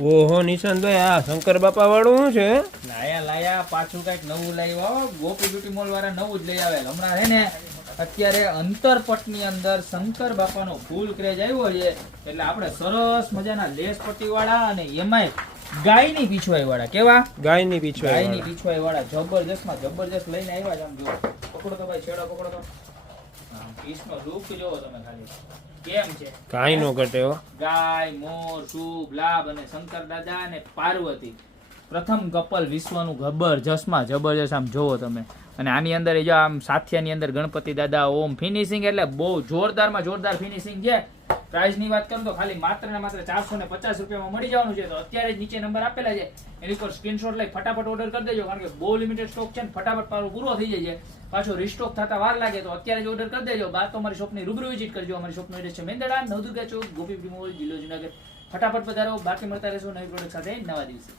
ઓહો નિશાંતભાઈ, આ શંકર બાપા વાળું શું છે? લાયા પાછું કઈક નવું લાવ્યો. ગોપી બ્યુટી મોલ વાળા નવું જ લઈ આવે. હમણાં છે ને અત્યારે અંતરપટની અંદર શંકર બાપાનો ફૂલ ક્રેઝ આવ્યો છે, એટલે આપણે સરસ મજાના લેસ પટ્ટી વાળા અને એમાંય ગાયની પીછવાઈ વાળા. કેવા? ગાયની પીછવાઈ વાળા જબરજસ્ત માં જબરજસ્ત લઈને આવ્યા છે. આમ જુઓ, પકડો તો ભાઈ, છેડો પકડો તો. પીસનો લુક જોવો તમે ખાલી કેમ છે. કાંઈ નો ઘટે હો. ગાય, મોર, શુભ લાભ અને શંકર દાદા અને પાર્વતી, પ્રથમ કપલ વિશ્વનું જબરજસ્તમાં જબરજસ્ત. આમ જોવો તમે. અને આની અંદર જો આમ સાથિયાની અંદર ગણપતિ દાદા, ઓમ, ફિનિશિંગ એટલે બહુ જોરદારમાં જોરદાર ફિનિશિંગ છે. પ્રાઇસ ની વાત કરું તો ખાલી માત્ર ને માત્ર 450 રૂપિયામાં મળી જવાનું છે. તો અત્યારે જ નીચે નંબર આપેલા છે, એની પર સ્ક્રીનશોટ લઈ ફટાફટ ઓર્ડર કરી દેજો, કારણ કે બહુ લિમિટેડ સ્ટોક છે ને ફટાફટ પૂરો થઈ જાય છે. પાછો રિસ્ટોક થતા વાર લાગે, તો અત્યારે જ ઓર્ડર કરી દેજો. બાદ તો અમારી શોપની રૂબરૂ વિઝિટ કરજો. અમારી શોપનો એડ્રેસ છે મેંદરડા, નવદુર્ગા ચોક, ગોપી મોલ, જિલ્લો જુનાગઢ. ફટાફટ પધારો. બાકી મળતા રહેશો નવી પ્રોડક્ટ સાથે નવા દિવસે.